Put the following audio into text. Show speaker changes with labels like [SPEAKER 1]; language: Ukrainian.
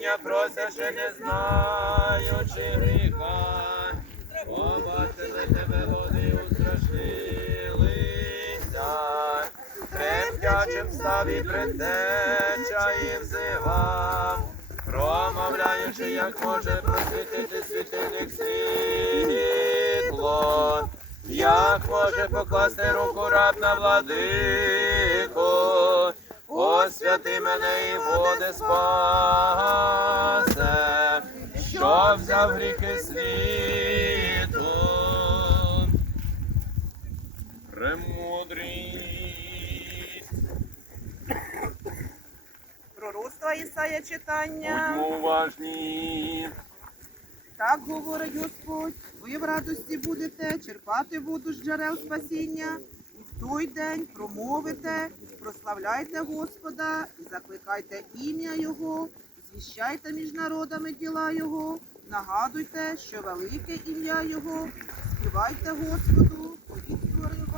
[SPEAKER 1] прощення просяши, не знаючи гріха. Побачили тебе, води устрашилися. Тремтячим став і предтеча і взивав, промовляючи, як може просвітити світильник світло, як може покласти руку раб на владику, освяти мене і води спасе, що взяв гріхи світу. Премудрість.
[SPEAKER 2] Пророцтва Ісая читання.
[SPEAKER 1] Будьмо уважні.
[SPEAKER 2] Так говорить Господь, ви в радості будете черпати воду з джерел спасіння, і в той день промовите, прославляйте Господа закликайте ім'я Його, звіщайте між народами діла Його, нагадуйте, що велике ім'я Його, співайте Господу, він створив